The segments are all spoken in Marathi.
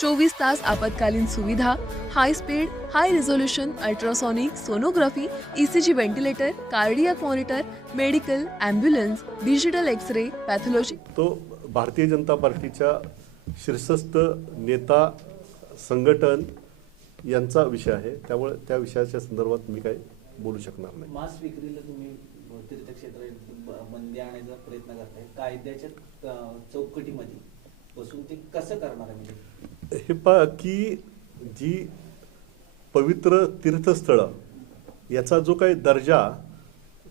चोवीस तास आपत्कालीन सुविधा high speed high resolution ultrasonic sonography ECG ventilator cardiac monitor medical ambulance digital X ray pathology तो भारतीय जनता पार्टीच्या शीर्षस्थ नेता संघटन यांचा विषय आहे. त्यामुळे त्या विषयाच्या संदर्भात मी काही बोलू शकणार नाही. मांस विक्रीला तुम्ही तीर्थक्षेत्रात बंदी आणायचा प्रयत्न करताय. कायद्याच्या चौकटीमध्ये बसून ते कसं करणार आहे? म्हणजे हे पा की जी पवित्र तीर्थस्थळं याचा जो काही दर्जा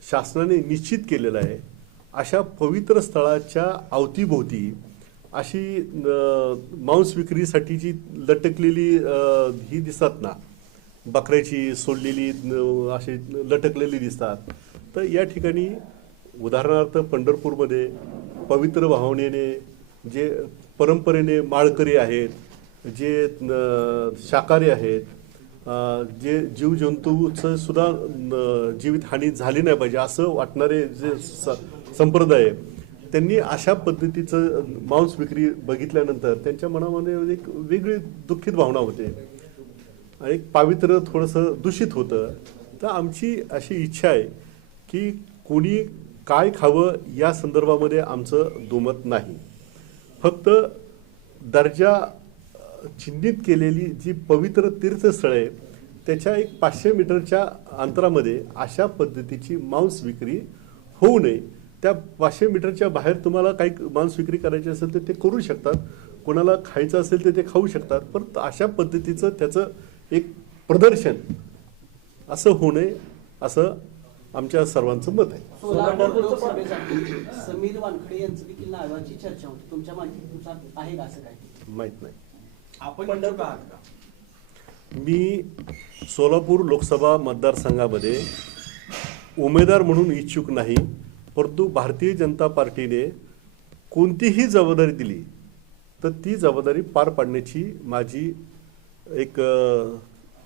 शासनाने निश्चित केलेला आहे अशा पवित्र स्थळाच्या अवतीभोवती अशी मांस विक्रीसाठी जी लटकलेली ही दिसतात ना बकऱ्याची सोडलेली अशी लटकलेली दिसतात. तर या ठिकाणी उदाहरणार्थ पंढरपूरमध्ये पवित्र भावनेने जे परंपरेने माळकरी आहेत जे शाकाहारी आहेत जे जीवजंतूचं सुद्धा जीवितहानी झाली नाही पाहिजे असं वाटणारे जे स- संप्रदाय त्यांनी अशा पद्धतीचं मांस विक्री बघितल्यानंतर त्यांच्या मनामध्ये एक वेगळी दुःखित भावना होते. आणि एक पावित्र्य थोडंसं दूषित होतं. तर आमची अशी इच्छा आहे की कोणी काय खावं या संदर्भामध्ये आमचं दुमत नाही. फक्त दर्जा चिन्हित केलेली जी पवित्र तीर्थस्थळे त्याच्या एक पाचशे मीटरच्या अंतरामध्ये अशा पद्धतीची मांस विक्री होऊ नये. त्या पाचशे मीटरच्या बाहेर तुम्हाला काही मांस विक्री करायची असेल तर ते करू शकतात. कोणाला खायचं असेल तर ते खाऊ शकतात. पण अशा पद्धतीचं त्याचं एक प्रदर्शन असं होऊ नये असं आमच्या सर्वांचं मत आहे. सोलापूर लोकसभेसाठी समीर वानखडे यांचं देखील नावाची चर्चा होती. तुमच्या माहितीनुसार आहे का असं काय माहीत नाही. आपण इच्छुक आहात का? मी सोलापूर लोकसभा मतदारसंघामध्ये उमेदवार म्हणून इच्छुक नाही परंतु भारतीय जनता पार्टीने कोणतीही जबाबदारी दिली तर ती जबाबदारी पार पाडण्याची माझी एक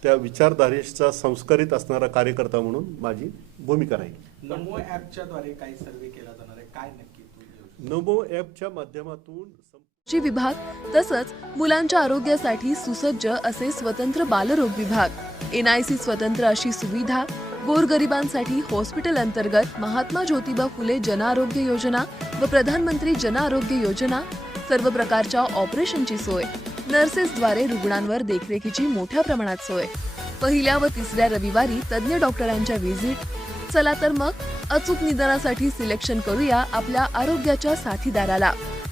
त्या विचारधारेचा संस्कारित असणारा कार्यकर्ता म्हणून माझी भूमिका राहील. नमो ऍपच्या द्वारे काही सर्वे केला जाणार आहे. काय नक्की? नमो ॲपच्या माध्यमातून विभाग तसंच मुलांच्या आरोग्यासाठी सुसज्ज असे स्वतंत्र बालरोग विभाग. एनआयसी स्वतंत्र अशी सुविधा गोरगरिबांसाठी हॉस्पिटल अंतर्गत महात्मा ज्योतिबा फुले जनआरोग्य योजना व प्रधानमंत्री जनआरोग्य योजना सर्व प्रकारच्या ऑपरेशनची सोय. नर्सेसद्वारे रुग्णांवर देखरेखीची मोठ्या प्रमाणात सोय. पहिल्या व तिसऱ्या रविवारी तज्ज्ञ डॉक्टरांच्या व्हिजिट. चला तर मग अचूक निदानासाठी सिलेक्शन करूया आपल्या आरोग्याच्या साथीदाराला.